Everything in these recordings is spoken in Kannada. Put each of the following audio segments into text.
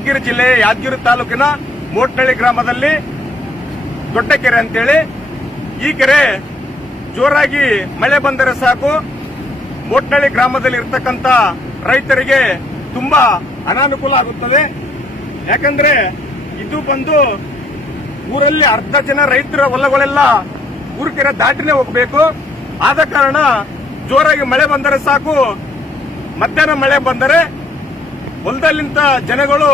ಯಾದಗಿರಿ ಜಿಲ್ಲೆ ಯಾದಗಿರಿ ತಾಲೂಕಿನ ಮೋಟ್ನಳ್ಳಿ ಗ್ರಾಮದಲ್ಲಿ ದೊಡ್ಡ ಕೆರೆ ಅಂತೇಳಿ. ಈ ಕೆರೆ ಜೋರಾಗಿ ಮಳೆ ಬಂದರೆ ಸಾಕು ಮೋಟ್ನಳ್ಳಿ ಗ್ರಾಮದಲ್ಲಿ ಇರತಕ್ಕಂತ ರೈತರಿಗೆ ತುಂಬಾ ಅನಾನುಕೂಲ ಆಗುತ್ತದೆ. ಯಾಕಂದ್ರೆ ಇದು ಬಂದು ಊರಲ್ಲಿ ಅರ್ಧ ಜನ ರೈತರ ಹೊಲಗಳೆಲ್ಲ ಊರು ಕೆರೆ ದಾಟಿನೇ ಹೋಗಬೇಕು. ಆದ ಕಾರಣ ಜೋರಾಗಿ ಮಳೆ ಬಂದರೆ ಸಾಕು, ಮಧ್ಯಾಹ್ನ ಮಳೆ ಬಂದರೆ ಹೊಲದಲ್ಲಿಂತ ಜನಗಳು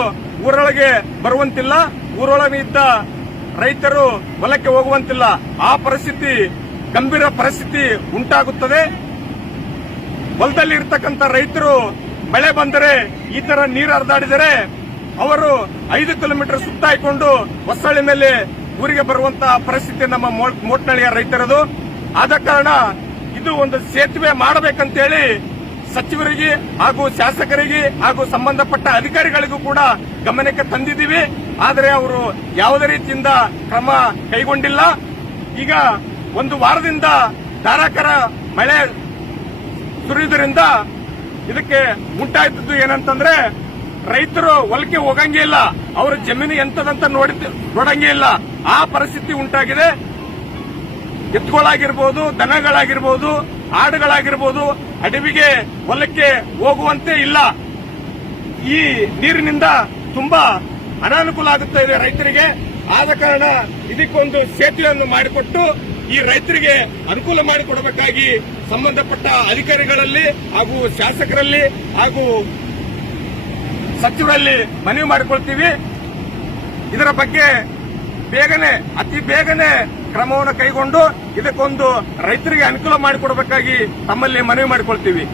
ಊರೊಳಗೆ ಬರುವಂತಿಲ್ಲ, ಊರೊಳಗೆ ಇದ್ದ ರೈತರು ಹೊಲಕ್ಕೆ ಹೋಗುವಂತಿಲ್ಲ. ಆ ಪರಿಸ್ಥಿತಿ ಗಂಭೀರ ಪರಿಸ್ಥಿತಿ ಉಂಟಾಗುತ್ತದೆ. ಹೊಲದಲ್ಲಿ ಇರ್ತಕ್ಕಂಥ ರೈತರು ಮಳೆ ಬಂದರೆ ಈ ತರ ನೀರು ಹರಿದಾಡಿದರೆ ಅವರು 5 ಕಿಲೋಮೀಟರ್ ಸುತ್ತಾಯ್ಕೊಂಡು ಹೊಸಳ್ಳಿ ಮೇಲೆ ಊರಿಗೆ ಬರುವಂತಹ ಪರಿಸ್ಥಿತಿ ನಮ್ಮ ಮೋಟ್ನಳ್ಳಿಯ ರೈತರದು. ಆದ ಕಾರಣ ಇದು ಒಂದು ಸೇತುವೆ ಮಾಡಬೇಕಂತೇಳಿ ಸಚಿವರಿಗೆ ಹಾಗೂ ಶಾಸಕರಿಗೆ ಹಾಗೂ ಸಂಬಂಧಪಟ್ಟ ಅಧಿಕಾರಿಗಳಿಗೂ ಕೂಡ ಗಮನಕ್ಕೆ ತಂದಿದ್ದೀವಿ. ಆದರೆ ಅವರು ಯಾವುದೇ ರೀತಿಯಿಂದ ಕ್ರಮ ಕೈಗೊಂಡಿಲ್ಲ. ಈಗ ಒಂದು ವಾರದಿಂದ ಧಾರಾಕಾರ ಮಳೆ ಸುರಿಯುವುದರಿಂದ ಇದಕ್ಕೆ ಉಂಟಾಯ್ತದ್ದು ಏನಂತಂದ್ರೆ ರೈತರು ಹೊಲಕ್ಕೆ ಹೋಗಂಗೇ ಇಲ್ಲ, ಅವರ ಜಮೀನು ಎಂತದಂತ ನೋಡಂಗೇ ಇಲ್ಲ. ಆ ಪರಿಸ್ಥಿತಿ ಉಂಟಾಗಿದೆ. ಎತ್ತುಗಳಾಗಿರ್ಬೋದು, ದನಗಳಾಗಿರ್ಬೋದು, ಆಡುಗಳಾಗಿರ್ಬೋದು ಅಡವಿಗೆ ಹೊಲಕ್ಕೆ ಹೋಗುವಂತೆ ಇಲ್ಲ. ಈ ನೀರಿನಿಂದ ತುಂಬಾ ಅನಾನುಕೂಲ ಆಗುತ್ತಾ ಇದೆ ರೈತರಿಗೆ. ಆದ ಕಾರಣ ಇದಕ್ಕೊಂದು ಸೇತುವೆಯನ್ನು ಮಾಡಿಕೊಟ್ಟು ಈ ರೈತರಿಗೆ ಅನುಕೂಲ ಮಾಡಿಕೊಡಬೇಕಾಗಿ ಸಂಬಂಧಪಟ್ಟ ಅಧಿಕಾರಿಗಳಲ್ಲಿ ಹಾಗೂ ಶಾಸಕರಲ್ಲಿ ಹಾಗೂ ಸಚಿವರಲ್ಲಿ ಮನವಿ ಮಾಡಿಕೊಳ್ತೀವಿ. ಇದರ ಬಗ್ಗೆ ಅತಿ ಬೇಗನೆ ಕ್ರಮವನ್ನು ಕೈಗೊಂಡು ಇದಕ್ಕೊಂದು ರೈತರಿಗೆ ಅನುಕೂಲ ಮಾಡಿಕೊಡಬೇಕಾಗಿ ತಮ್ಮಲ್ಲಿ ಮನವಿ ಮಾಡಿಕೊಳ್ತೀವಿ.